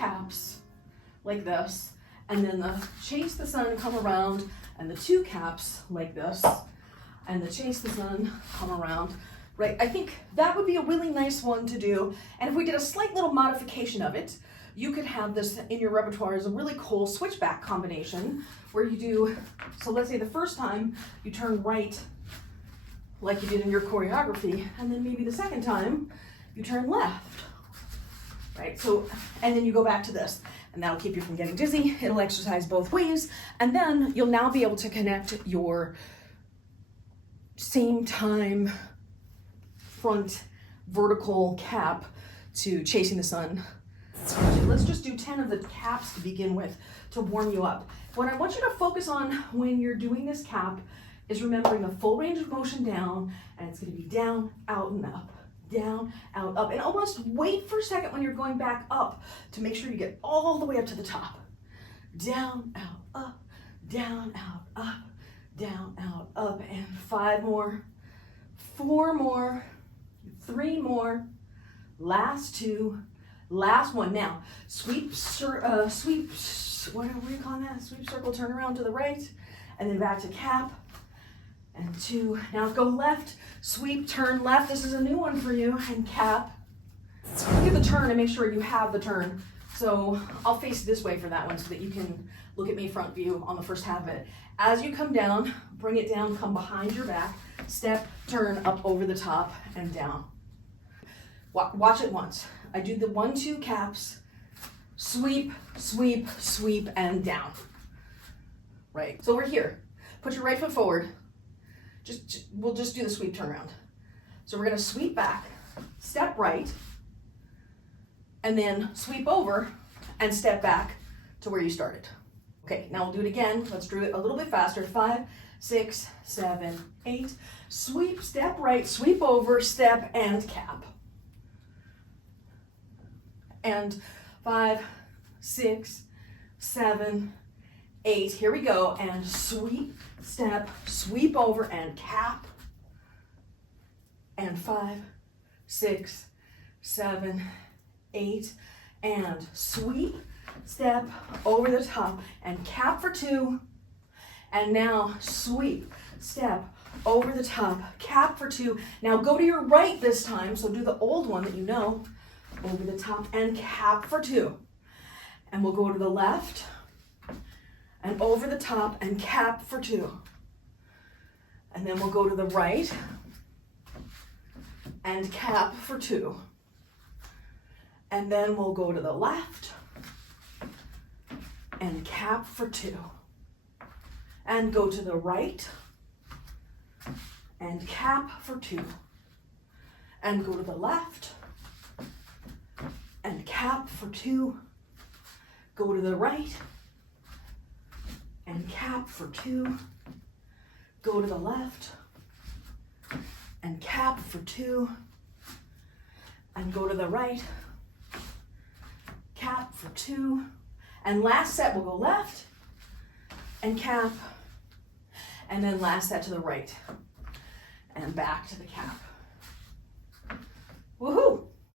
caps like this, and then the chase the sun come around, and the 2 caps like this, and the chase the sun come around, right? I think that would be a really nice one to do. And if we did a slight little modification of it, you could have this in your repertoire as a really cool switchback combination where you do, so let's say the first time you turn right like you did in your choreography, and then maybe the second time you turn left, right? So, and then you go back to this, and that'll keep you from getting dizzy. It'll exercise both ways, and then you'll now be able to connect your same time front vertical cap to chasing the sun. Let's just do 10 of the caps to begin with to warm you up. What I want you to focus on when you're doing this cap is remembering a full range of motion down, and it's going to be down, out, and up. Down, out, up. And almost wait for a second when you're going back up to make sure you get all the way up to the top. Down, out, up, down, out, up, down, out, up. And 5 more, 4 more, 3 more, last 2, last 1. Now, sweep, what do you call that? Sweep, circle, turn around to the right, and then back to cap. And 2, now go left, sweep, turn left. This is a new one for you, and cap. Get the turn and make sure you have the turn. So I'll face this way for that one so that you can look at me front view on the first half of it. As you come down, bring it down, come behind your back, step, turn, up over the top, and down. Watch it once. I do the 1, 2 caps, sweep, sweep, sweep, and down. Right, so we're here. Put your right foot forward. We'll just do the sweep turnaround. So we're gonna sweep back, step right, and then sweep over and step back to where you started. Okay, now we'll do it again. Let's do it a little bit faster. 5, 6, 7, 8. Sweep, step right, sweep over, step, and cap. And 5, 6, 7, 8. Here we go. And sweep, step, sweep over, and cap. And 5, 6, 7, 8. And sweep, step, over the top, and cap for 2. And now sweep, step, over the top, cap for 2. Now go to your right this time. So do the old one that you know. Over the top and cap for 2. And we'll go to the left and over the top and cap for 2. And then we'll go to the right and cap for 2. And then we'll go to the left and cap for 2. And go to the right and cap for 2. And go to the left and cap for 2, go to the right, and cap for 2, go to the left, and cap for 2, and go to the right, cap for 2, and last set we'll go left, and cap, and then last set to the right, and back to the cap.